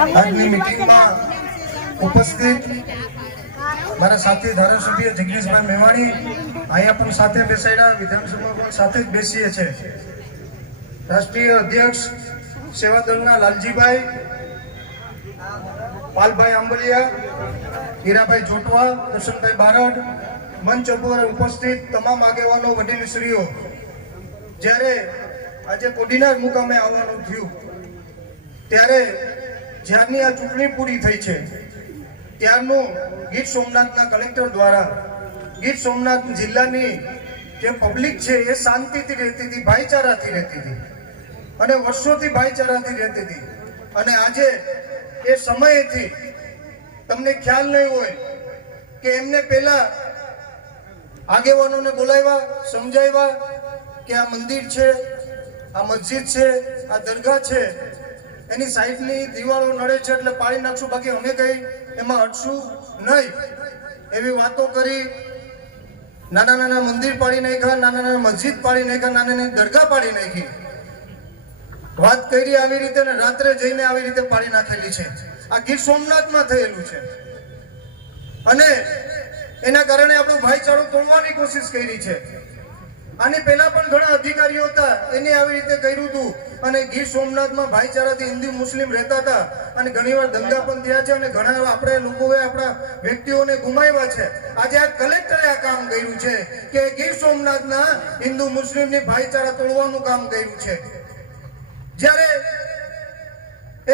આજની મીટિંગમાં ઉપસ્થિત મારા સાથી ધારાસભ્ય જગદીશભાઈ મેવાણી અહીંયા પણ સાથે બેસાડ્યા, વિધાનસભા પણ સાથે જ બેસીએ છે. રાષ્ટ્રીય અધ્યક્ષ સેવા દળના લાલજીભાઈ, પાલભાઈ આંબલિયા, હીરાભાઈ જોટવા, દર્શનભાઈ બારડ, મંચ ઉપર ઉપસ્થિત તમામ આગેવાનો, વડીલશ્રીઓ, જ્યારે આજે કોડીનાર મુકામે આવવાનું થયું ત્યારે જ્યારની આ ચૂંટણી પૂરી થઈ છે ત્યારનું ગીર સોમનાથના કલેક્ટર દ્વારા ગીર સોમનાથ જિલ્લાની જે પબ્લિક છે એ શાંતિથી રહેતી હતી, ભાઈચારાથી રહેતી હતી અને વર્ષોથી ભાઈચારાથી રહેતી હતી. અને આજે એ સમયેથી તમને ખ્યાલ નહીં હોય કે એમને પહેલા આગેવાનોને બોલાવ્યા, સમજાવ્યા કે આ મંદિર છે, આ મસ્જિદ છે, આ દરગાહ છે, એની સાઈડની દિવાળો નડે છે એટલે પાડી નાખશું, બાકી અમે કઈ એમાં અટશું નહીં, એવી વાતો કરી. નાના નાના મંદિર પાડી નાખ્યા, નાના નાના મસ્જિદ પાડી નાખ્યા, નાની નાની દરગાહ પાડી નાખી. વાત કરી આવી રીતે ને રાત્રે જઈને આવી રીતે પાડી નાખેલી છે. આ ગીર સોમનાથમાં થયેલું છે અને એના કારણે આપણું ભાઈચારો તોડવાની કોશિશ કરી છે. આની પહેલા પણ ઘણા અધિકારીઓ હતા, એને આવી રીતે કર્યું હતું અને ગીર સોમનાથમાં ભાઈચારાથી હિન્દુ મુસ્લિમ રહેતા હતા અને ઘણીવાર દંગા પણ થયા છે અને ઘણા આપણે લોકોએ આપણા વ્યક્તિઓને ગુમાવ્યા છે. આજે આ કલેક્ટરે આ કામ કર્યું છે કે ગીર સોમનાથના હિન્દુ મુસ્લિમની ભાઈચારા તોડવાનું કામ કર્યું છે. જ્યારે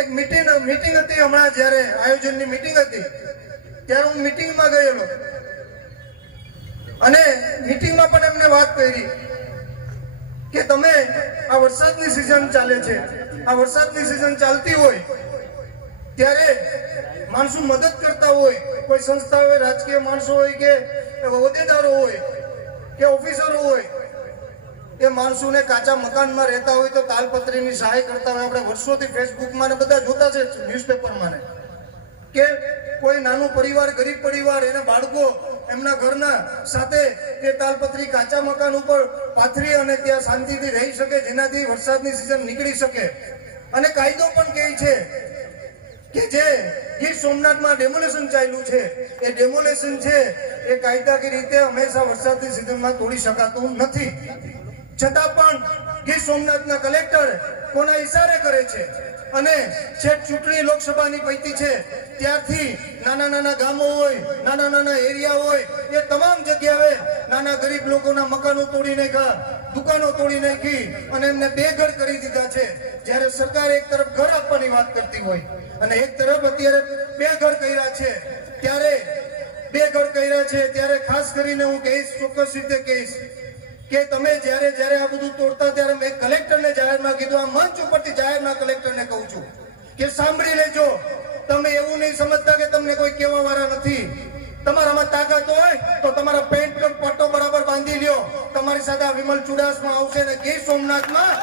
એક મીટિંગ હતી હમણાં, જ્યારે આયોજનની મીટિંગ હતી ત્યારે હું મીટિંગમાં ગયેલો અને મીટિંગમાં પણ એમને વાત કરી કે તમે આ વરસાદની સિઝન ચાલે છે, આ વરસાદની સિઝન ચાલતી હોય ત્યારે માણસો મદદ કરતા હોય, કોઈ સંસ્થા હોય, રાજકીય માણસો હોય કે હોદ્દેદારો હોય કે ઓફિસરો હોય, એ માણસોને કાચા મકાનમાં રહેતા હોય તો તાલપત્રીની સહાય કરતા હોય. આપણે વર્ષોથી ફેસબુકમાં ને બધા જોતા છે, ન્યૂઝપેપરમાં ને, કે કોઈ નાનું પરિવાર, ગરીબ પરિવાર, એના બાળકો એમના ઘરના સાથે એ તાલપત્રી કાચા મકાન ઉપર પાથરી અને ત્યાં શાંતિથી રહી શકે, જેનાથી વરસાદની સિઝન નીકળી શકે. અને કાયદો પણ કહે છે કે જે ગીર સોમનાથમાં ડેમોલેશન ચાલ્યું છે એ ડેમોલેશન છે એ કાયદાકીય રીતે હંમેશા વરસાદની સિઝનમાં તોડી શકાતું નથી. છતાં પણ ગીર સોમનાથના કલેક્ટર કોના ઈશારે કરે છે અને છેક ચૂંટણી લોકસભાની પૈતી છે ત્યારથી નાના નાના ગામો હોય, નાના નાના એરિયા હોય, એ તમામ જગ્યાએ નાના ગરીબ લોકોના મકાનો તોડી નાખ્યા, દુકાનો તોડી નાખી અને એમને બેઘર કરી દીધા છે. જ્યારે સરકાર એક તરફ ઘર આપવાની વાત કરતી હોય અને એક તરફ અત્યારે બેઘર કર્યા છે, ત્યારે બેઘર કર્યા છે ત્યારે ખાસ કરીને હું કહીશ, ચોક્કસ રીતે કહીશ કે તમે જ્યારે જ્યારે આ બધું તોડતા ત્યારે મેં કલેક્ટરને જાહેરમાં કીધું, આ મંચ ઉપરથી જાહેરમાં કલેક્ટરને કહું છું કે સાંભળી લેજો, તમે એવું નહીં સમજતા કે તમને કોઈ કહેવા વાળા નથી. તમારામાં તાકાત હોય તો તમારા પેન્ટ નો પટ્ટો બરાબર બાંધી લ્યો. તમારી સાથે આ વિમલ ચુડાસમા આવશે ને ગીર સોમનાથમાં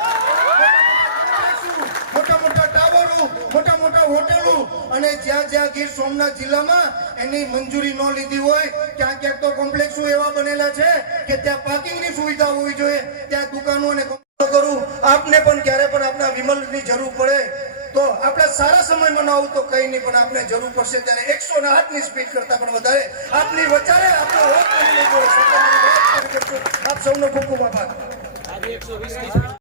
મોટા મોટા ટાવરો, મોટા મોટા હોટેલો અને જ્યાં જ્યાં ગીર સોમનાથ જિલ્લામાં એની મંજૂરી ન લીધી હોય, ક્યાંક ક્યાંક તો કોમ્પ્લેક્સો એવા બનેલા છે કે ત્યાં પાર્કિંગની સુવિધા હોવી જોઈએ, ત્યાં દુકાનો અને કરું. આપને પણ ક્યારે પણ આપણા વિમલની જરૂર પડે તો આપણા સારા સમયમાં ના આવું તો કઈ નહીં, પણ આપને જરૂર પડશે ત્યારે 108 ની સ્પીડ કરતા પણ વધારે આપની વચારે આપણો હોત કરી લેજો. આપ સૌનો ખૂબ ખૂબ આભાર.